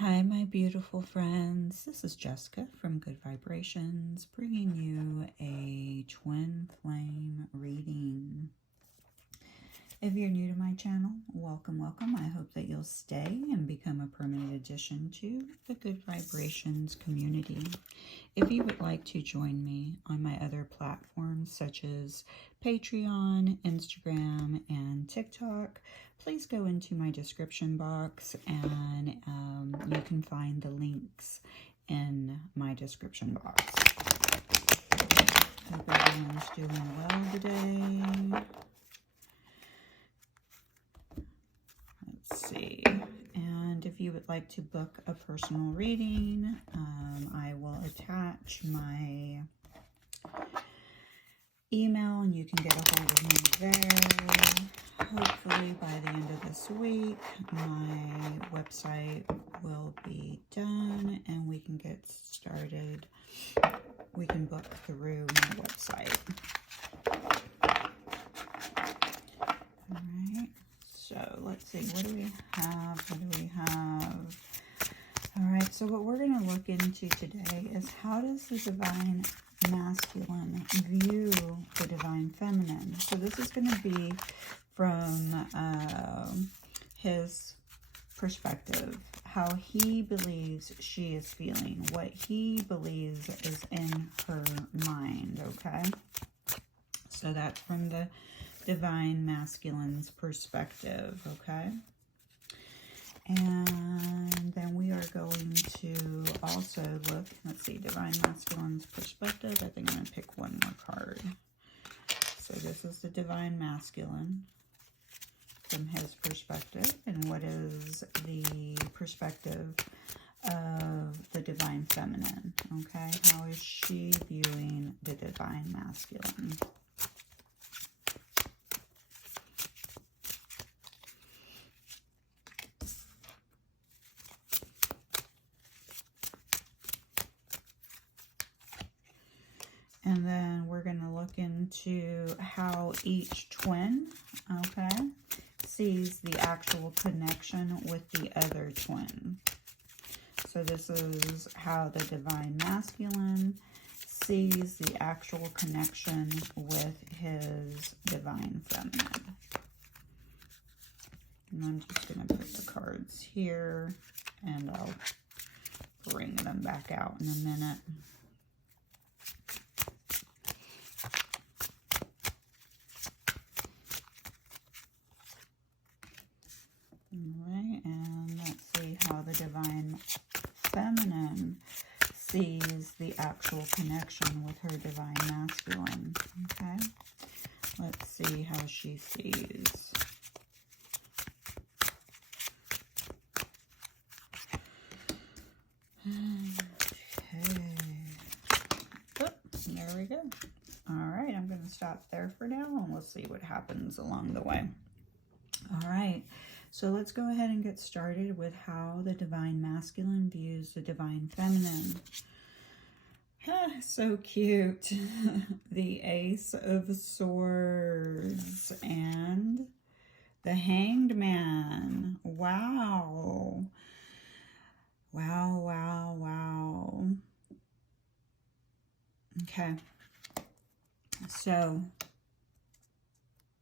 Hi, my beautiful friends. This is Jessica from Good Vibrations, bringing you a twin flame reading. If you're new to my channel, welcome, welcome. I hope that you'll stay and become a permanent addition to the Good Vibrations community. If you would like to join me on my other platforms such as Patreon, Instagram, and TikTok, please go into my description box and you can find the links in my description box. Hope everyone's doing well today. Let's see. And if you would like to book a personal reading, I will attach my email and you can get a hold of me there. Hopefully by the end of this week, my website will be done and we can get started. We can book through my website. All right. So let's see, what do we have? All right, so what we're going to look into today is how does the divine masculine view the divine feminine? So this is going to be from his perspective, how he believes she is feeling, what he believes is in her mind, okay? So that's from the divine masculine's perspective, okay? And then we are going to also look, let's see, divine masculine's perspective. I think I'm going to pick one more card. So this is the divine masculine from his perspective. And what is the perspective of the divine feminine? Okay, how is she viewing the divine masculine? And then we're going to look into how each twin, okay, sees the actual connection with the other twin. So this is how the divine masculine sees the actual connection with his divine feminine. And I'm just going to put the cards here and I'll bring them back out in a minute. Alright, and let's see how the divine feminine sees the actual connection with her divine masculine. Okay, let's see how she sees. Okay. Oh, there we go. Alright, I'm going to stop there for now and we'll see what happens along the way. Alright. So let's go ahead and get started with how the divine masculine views the divine feminine. Ah, so cute. The Ace of Swords and the Hanged Man. Wow. Wow, wow, wow. Okay. So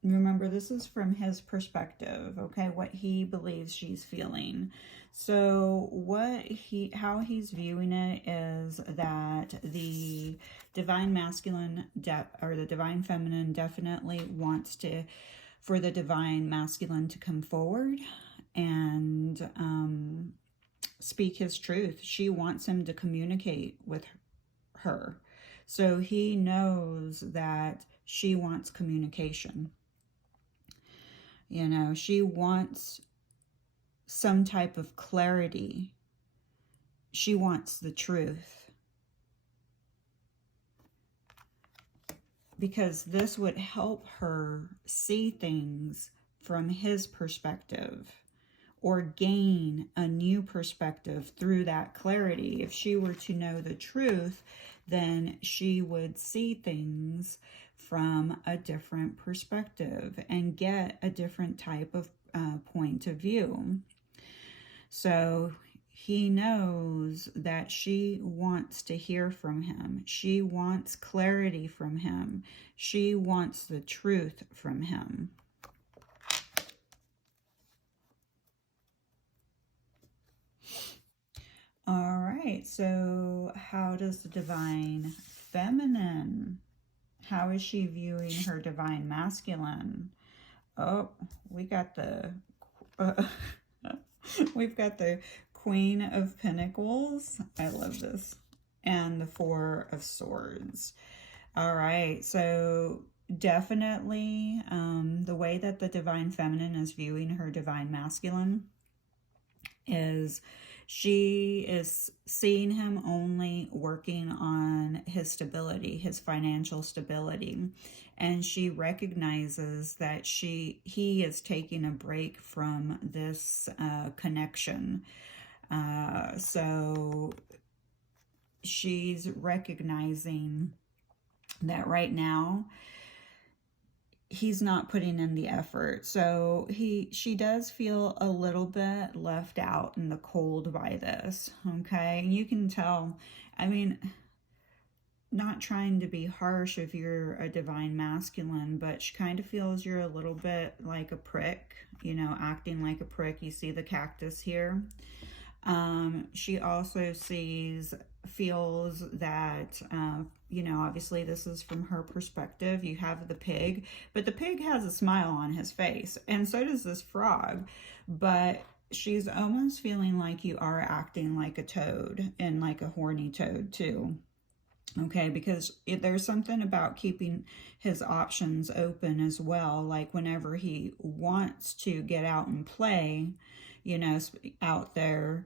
remember, this is from his perspective, okay, what he believes she's feeling. So how he's viewing it is that the divine masculine or the divine feminine definitely wants for the divine masculine to come forward and speak his truth. She wants him to communicate with her. So he knows that she wants communication. You know, she wants some type of clarity. She wants the truth. Because this would help her see things from his perspective or gain a new perspective through that clarity. If she were to know the truth, then she would see things from a different perspective and get a different type of point of view. So he knows that she wants to hear from him. She wants clarity from him. She wants the truth from him. All right, so how does the divine feminine, how is she viewing her divine masculine? Oh, we got the we've got the Queen of Pentacles. I love this. And the Four of Swords. All right, so definitely the way that the divine feminine is viewing her divine masculine is she is seeing him only working on his stability, his financial stability. And she recognizes that he is taking a break from this connection. So she's recognizing that right now he's not putting in the effort. So she does feel a little bit left out in the cold by this. Okay, you can tell. I mean, not trying to be harsh if you're a divine masculine, but she kind of feels you're a little bit like a prick, you know, acting like a prick. You see the cactus here. She also feels that, you know, obviously this is from her perspective. You have the pig, but the pig has a smile on his face, and so does this frog. But she's almost feeling like you are acting like a toad, and like a horny toad too. Okay, because there's something about keeping his options open as well. Like whenever he wants to get out and play, you know, out there,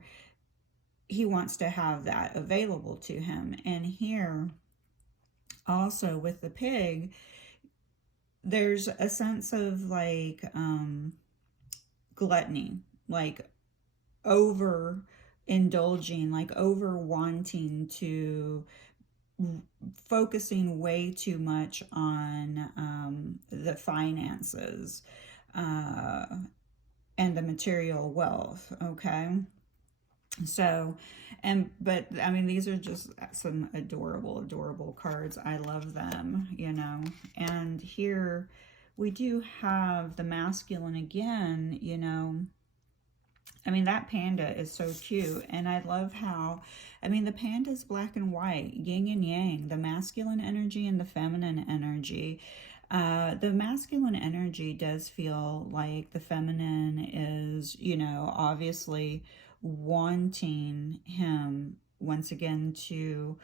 he wants to have that available to him. And here also with the pig, there's a sense of like gluttony, like over indulging, like over wanting to, focusing way too much on the finances and the material wealth. Okay, so but I mean, these are just some adorable cards. I love them, you know. And here we do have the masculine again, you know. I mean, that panda is so cute. And I love how, I mean, the panda is black and white, yin and yang, the masculine energy and the feminine energy. The masculine energy does feel like the feminine is, you know, obviously wanting him once again to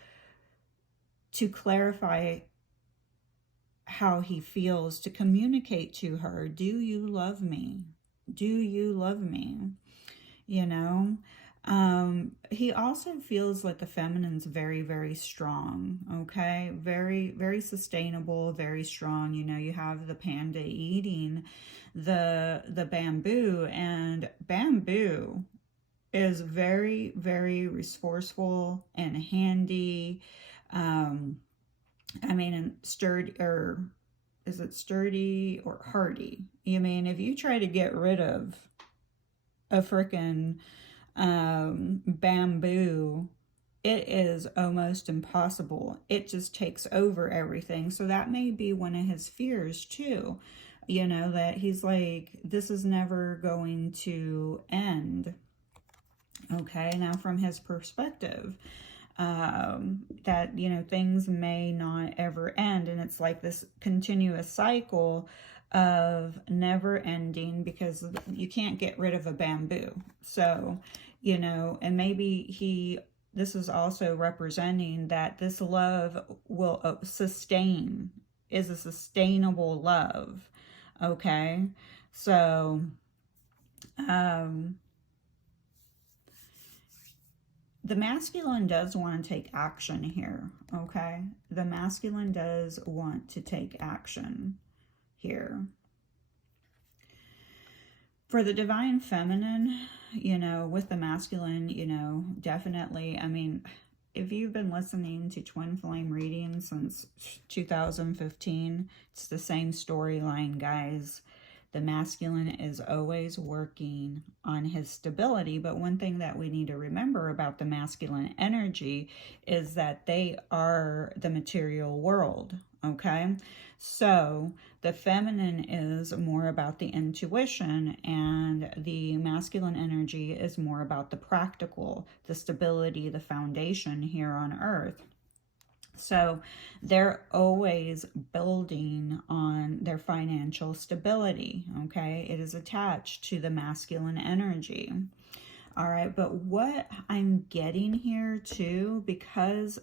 clarify how he feels, to communicate to her, do you love me? Do you love me? You know, he also feels like the feminine's very strong. Okay, very sustainable, very strong. You know, you have the panda eating the bamboo, and bamboo is very resourceful and handy. I mean, and sturdy, or is it sturdy or hardy? You mean, if you try to get rid of a frickin' bamboo, it is almost impossible. It just takes over everything. So that may be one of his fears too, you know, that he's like, this is never going to end. Okay, now from his perspective, that, you know, things may not ever end, and it's like this continuous cycle of never ending, because you can't get rid of a bamboo. So, you know, and maybe this is also representing that this love will sustain, is a sustainable love. Okay, so the masculine does want to take action here. Okay, the masculine does want to take action here. For the divine feminine, you know, with the masculine, you know, definitely, I mean, if you've been listening to Twin Flame readings since 2015, it's the same storyline, guys. The masculine is always working on his stability. But one thing that we need to remember about the masculine energy is that they are the material world, okay? So the feminine is more about the intuition, and the masculine energy is more about the practical, the stability, the foundation here on earth. So they're always building on their financial stability, okay? It is attached to the masculine energy. All right, but what I'm getting here too, because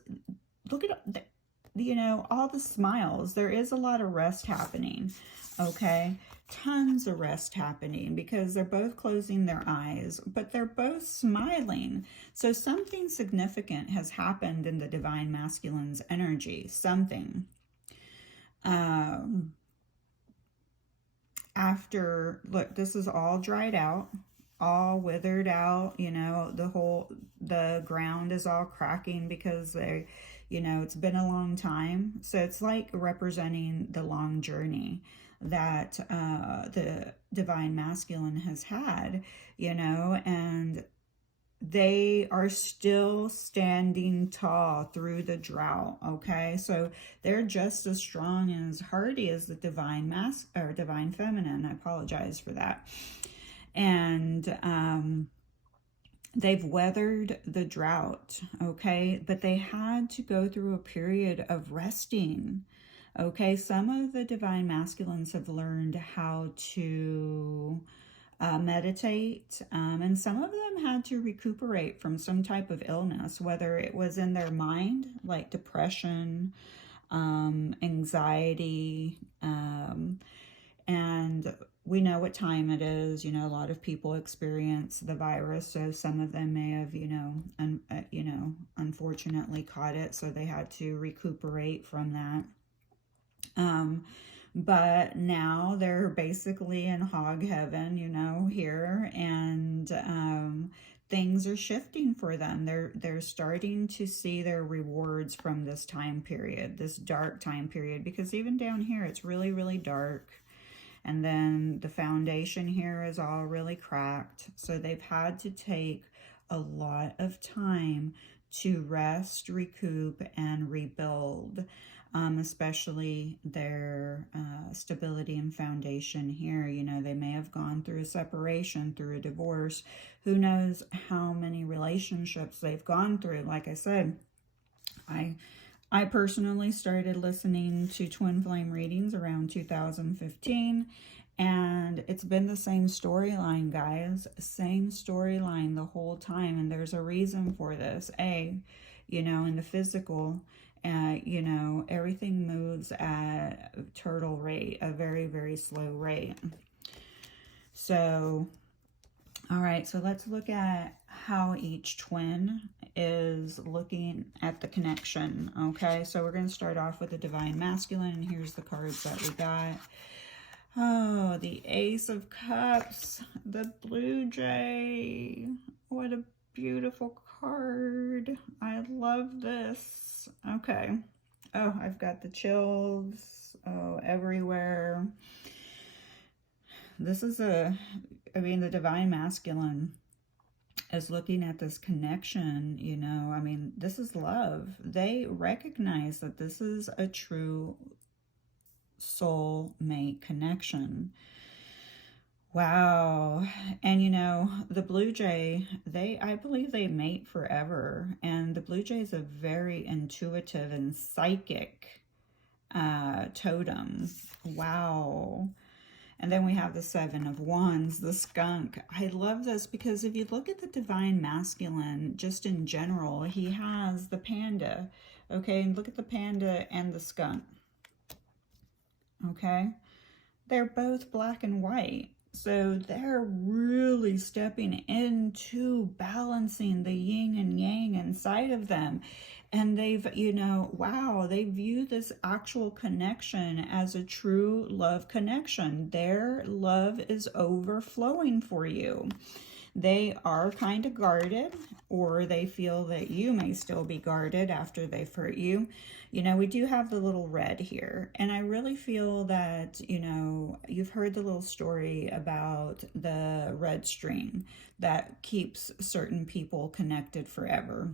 look at, you know, all the smiles. There is a lot of rest happening, okay? Tons of rest happening because they're both closing their eyes, but they're both smiling. So something significant has happened in the divine masculine's energy. Something. After, look, this is all dried out, all withered out, you know, the ground is all cracking because they, you know, it's been a long time. So it's like representing the long journey that the divine masculine has had, you know, and they are still standing tall through the drought, okay? So they're just as strong and as hardy as the divine divine feminine. I apologize for that. And they've weathered the drought, okay? But they had to go through a period of resting, okay? Some of the divine masculines have learned how to meditate, and some of them had to recuperate from some type of illness, whether it was in their mind, like depression, anxiety, and we know what time it is. You know, a lot of people experience the virus, so some of them may have, you know, unfortunately caught it, so they had to recuperate from that. But now they're basically in hog heaven, you know, here, and things are shifting for them. They're starting to see their rewards from this time period, this dark time period, because even down here it's really, really dark. And then the foundation here is all really cracked. So they've had to take a lot of time to rest, recoup, and rebuild, especially their stability and foundation here. You know, they may have gone through a separation, through a divorce. Who knows how many relationships they've gone through. Like I said, I personally started listening to twin flame readings around 2015, and it's been the same storyline, guys. Same storyline the whole time, and there's a reason for this. You know, in the physical, you know, everything moves at a turtle rate, a very, very slow rate. So, all right, so let's look at how each twin is looking at the connection, okay? So we're going to start off with the divine masculine, and here's the cards that we got. Oh, the Ace of Cups, the Blue Jay. What a beautiful card. I love this. Okay. Oh, I've got the chills. Oh, everywhere. This is the divine masculine is looking at this connection, you know. I mean, this is love. They recognize that this is a true soulmate connection. Wow. And you know, the Blue Jay, I believe they mate forever. And the Blue Jay is a very intuitive and psychic totem. Wow. And then we have the Seven of Wands, the Skunk. I love this because if you look at the divine masculine, just in general, he has the panda. Okay, and look at the panda and the skunk. Okay, they're both black and white. So they're really stepping into balancing the yin and yang inside of them. And they've, you know, wow, they view this actual connection as a true love connection. Their love is overflowing for you. They are kind of guarded, or they feel that you may still be guarded after they've hurt you. You know, we do have the little red here, and I really feel that, you know, you've heard the little story about the red string that keeps certain people connected forever.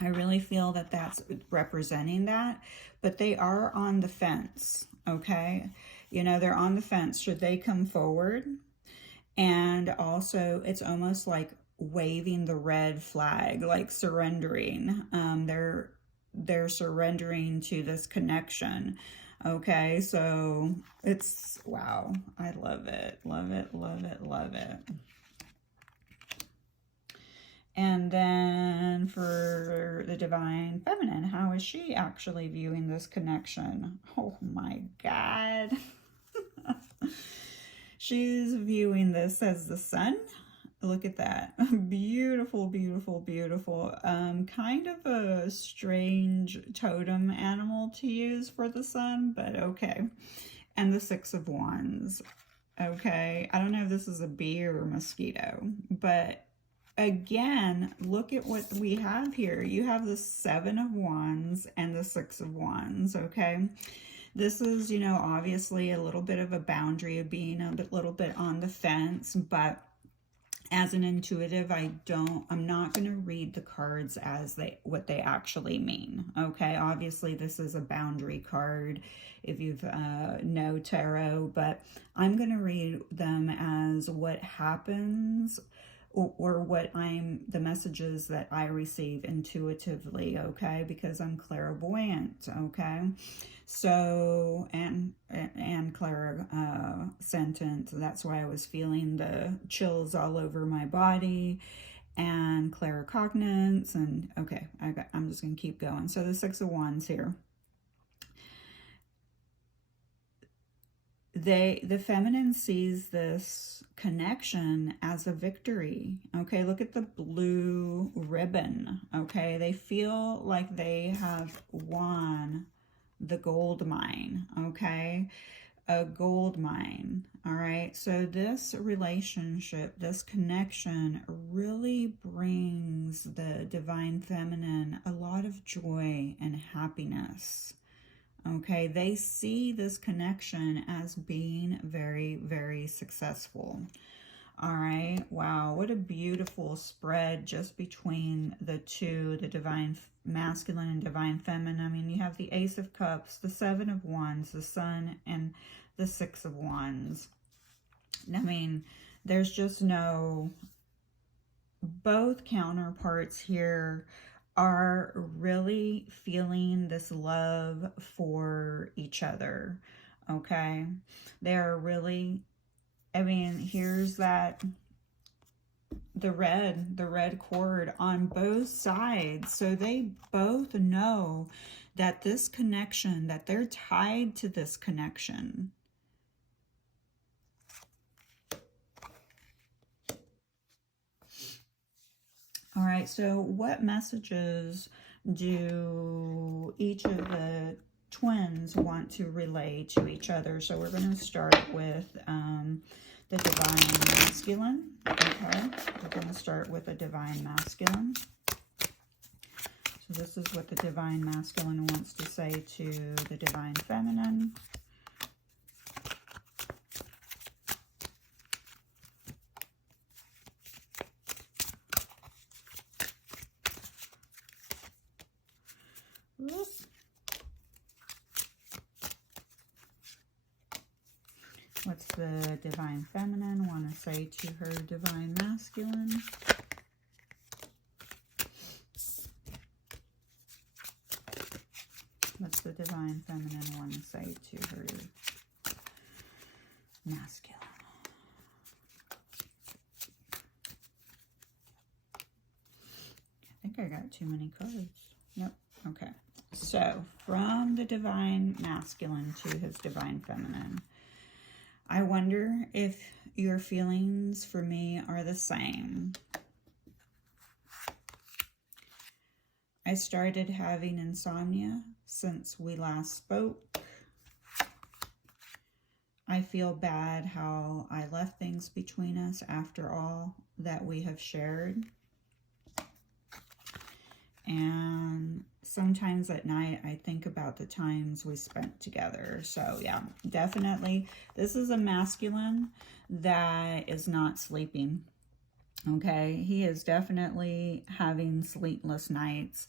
I really feel that that's representing that, but they are on the fence, okay? You know, they're on the fence. Should they come forward? And also, it's almost like waving the red flag, like surrendering. They're surrendering to this connection. Okay, so it's, wow, I love it, love it, love it, love it. And then for the Divine Feminine, how is she actually viewing this connection? Oh my God. She's viewing this as the sun. Look at that. Beautiful, beautiful, beautiful. Kind of a strange totem animal to use for the sun, but okay. And the Six of Wands. Okay. I don't know if this is a bee or a mosquito, but again, look at what we have here. You have the Seven of Wands and the Six of Wands, okay? This is, you know, obviously a little bit of a boundary of being a little bit on the fence, but as an intuitive, I'm not going to read the cards as what they actually mean, okay? Obviously, this is a boundary card if you've know tarot, but I'm going to read them as what happens or what the messages that I receive intuitively, okay? Because I'm clairvoyant, okay? So, and clairsentient, that's why I was feeling the chills all over my body, and claircognizance, and okay, I'm just going to keep going. So the Six of Wands here. The feminine sees this connection as a victory. Okay, look at the blue ribbon. Okay, they feel like they have won the gold mine. Okay, a gold mine. All right, so this relationship, this connection really brings the Divine Feminine a lot of joy and happiness. Okay, they see this connection as being very, very successful. All right, wow, what a beautiful spread just between the two, the Divine Masculine and Divine Feminine. I mean, you have the Ace of Cups, the Seven of Wands, the Sun, and the Six of Wands. I mean, there's just no, both counterparts here are really feeling this love for each other, okay? They're really, I mean, here's that, the red cord on both sides. So they both know that this connection, that they're tied to this connection. All right, so what messages do each of the twins want to relay to each other? So we're going to start with the Divine Masculine. Okay, we're going to start with the Divine Masculine. So this is what the Divine Masculine wants to say to the Divine Feminine. What's the Divine Feminine want to say to her Divine Masculine? What's the Divine Feminine want to say to her Masculine? I think I got too many cards. Nope. Okay. So, from the Divine Masculine to his Divine Feminine, I wonder if your feelings for me are the same. I started having insomnia since we last spoke. I I feel bad how I left things between us after all that we have shared. And sometimes at night, I think about the times we spent together. So yeah, definitely, this is a masculine that is not sleeping. Okay, he is definitely having sleepless nights.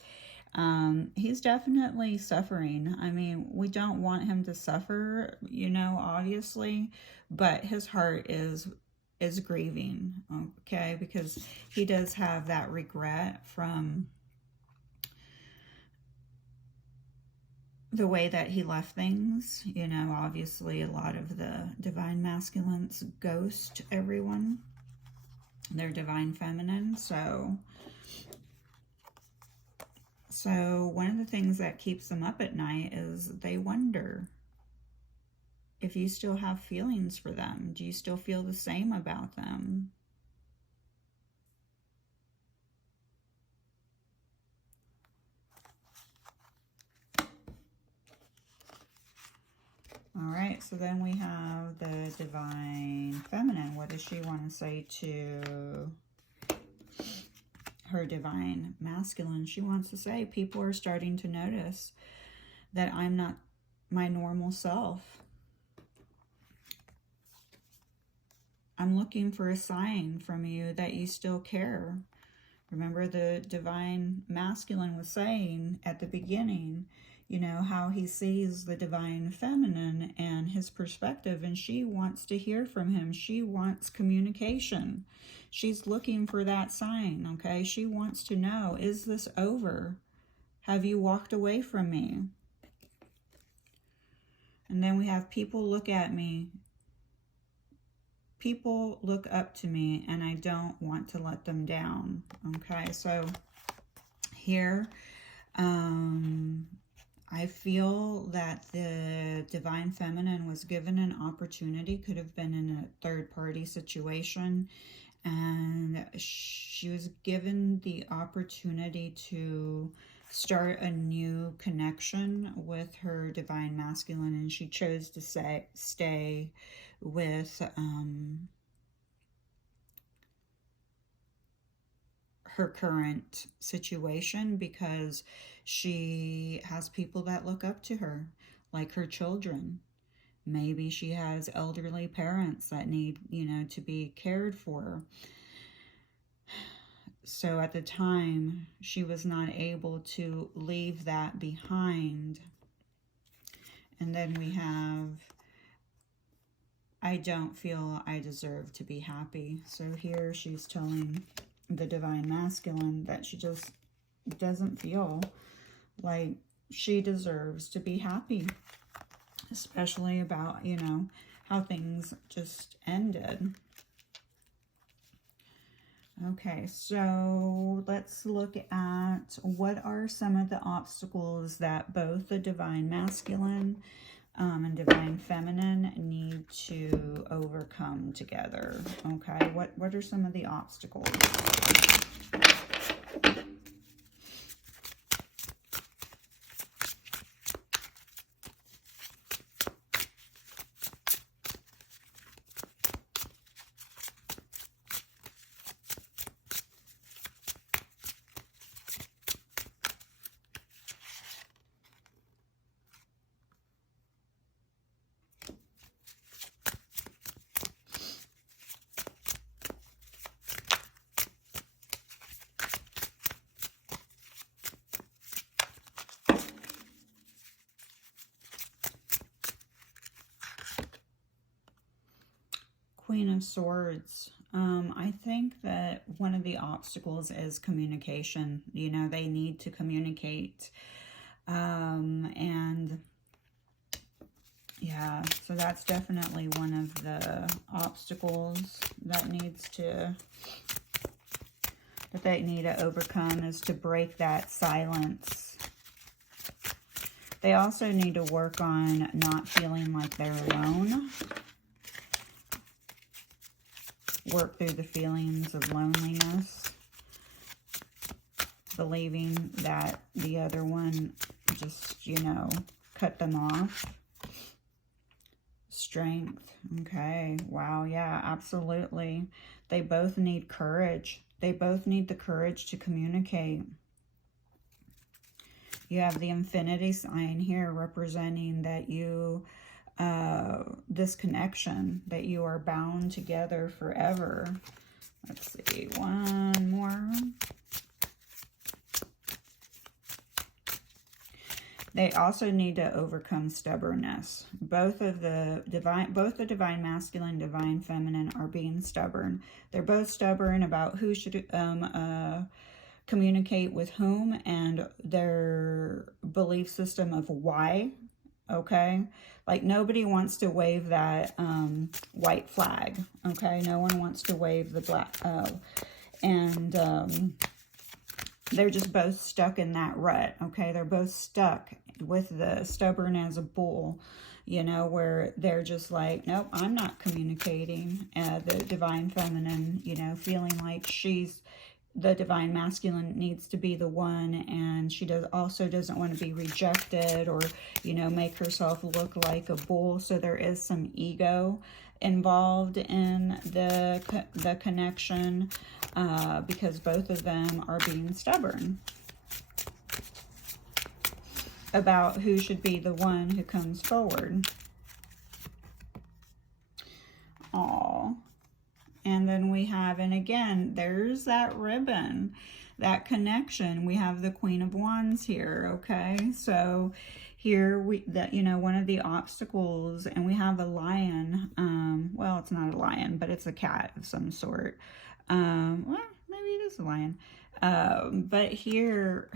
He's definitely suffering. I mean, we don't want him to suffer, you know, obviously, but his heart is grieving, okay, because he does have that regret from the way that he left things. You know, obviously a lot of the divine masculines ghost everyone. They're divine feminine, so one of the things that keeps them up at night is they wonder if you still have feelings for them. Do you still feel the same about them? All right, so then we have the divine feminine. What does she want to say to her divine masculine? She wants to say, people are starting to notice that I'm not my normal self. I'm looking for a sign from you that you still care. Remember, the divine masculine was saying at the beginning, you know, how he sees the divine feminine and his perspective, and she wants to hear from him. She wants communication. She's looking for that sign, okay? She wants to know, is this over? Have you walked away from me? And then we have people look at me. People look up to me, and I don't want to let them down, okay? So here, I feel that the divine feminine was given an opportunity, could have been in a third-party situation, and she was given the opportunity to start a new connection with her divine masculine, and she chose to stay with her current situation because she has people that look up to her, like her children. Maybe she has elderly parents that need, you know, to be cared for. So at the time, she was not able to leave that behind. And then we have, I don't feel I deserve to be happy. So here she's telling the divine masculine that she just doesn't feel like she deserves to be happy, especially about, you know, how things just ended. Okay, so let's look at what are some of the obstacles that both the divine masculine and divine feminine need to overcome together. Okay, what are some of the obstacles? Queen of Swords. I think that one of the obstacles is communication. You know, they need to communicate. And yeah, so that's definitely one of the obstacles that they need to overcome, is to break that silence. They also need to work on not feeling like they're alone. Work through the feelings of loneliness, believing that the other one just, you know, cut them off. Strength. Okay. Wow. Yeah, absolutely. They both need courage. They both need the courage to communicate. You have the infinity sign here representing that you, this connection, that you are bound together forever. Let's see, one more. They also need to overcome stubbornness. Both the divine masculine, divine feminine are being stubborn. They're both stubborn about who should communicate with whom and their belief system of why. Okay, like nobody wants to wave that white flag. Okay, no one wants to wave the black. And they're just both stuck in that rut. Okay, they're both stuck with the stubborn as a bull, you know, where they're just like, nope, I'm not communicating. The divine feminine, you know, feeling like she's, the divine masculine needs to be the one, and she also doesn't want to be rejected or, you know, make herself look like a bull. So there is some ego involved in the connection because both of them are being stubborn about who should be the one who comes forward. Aww. And then we have, and again, there's that ribbon, that connection. We have the Queen of Wands here, okay? So here, you know, one of the obstacles, and we have a lion. Well, it's not a lion, but it's a cat of some sort. Well, maybe it is a lion. But here,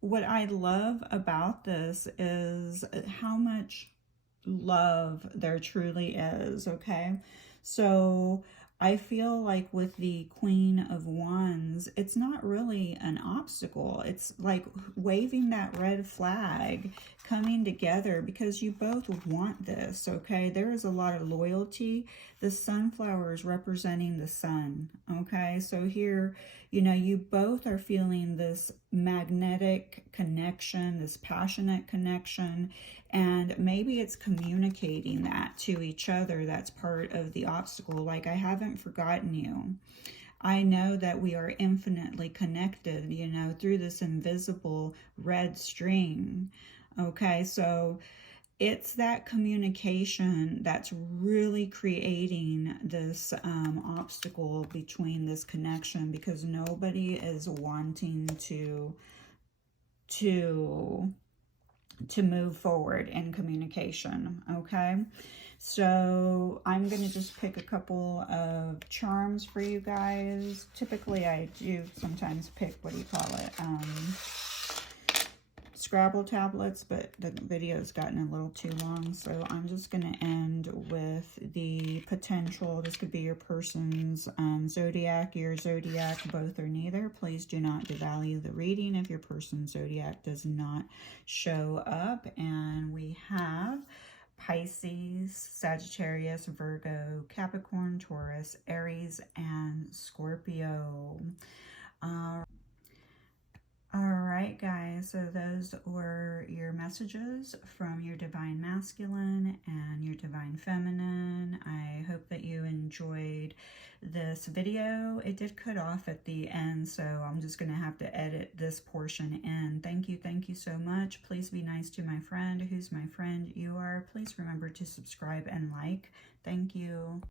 what I love about this is how much love there truly is, okay? So I feel like with the Queen of Wands, it's not really an obstacle. It's like waving that red flag, coming together because you both want this, okay? There is a lot of loyalty. The sunflower is representing the sun, okay? So here, you know, you both are feeling this magnetic connection, this passionate connection, and maybe it's communicating that to each other. That's part of the obstacle. Like, I haven't forgotten you. I know that we are infinitely connected, you know, through this invisible red string. Okay, so it's that communication that's really creating this obstacle between this connection, because nobody is wanting to move forward in communication. Okay, so I'm going to just pick a couple of charms for you guys. Typically I do sometimes pick, what do you call it, Scrabble tablets, but the video's gotten a little too long, so I'm just going to end with the potential. This could be your person's zodiac, your zodiac, both or neither. Please do not devalue the reading if your person's zodiac does not show up. And we have Pisces, Sagittarius, Virgo, Capricorn, Taurus, Aries, and Scorpio. Alright guys, so those were your messages from your divine masculine and your divine feminine. I hope that you enjoyed this video. It did cut off at the end, so I'm just going to have to edit this portion in. Thank you so much. Please be nice to my friend. Who's my friend? You are. Please remember to subscribe and like. Thank you.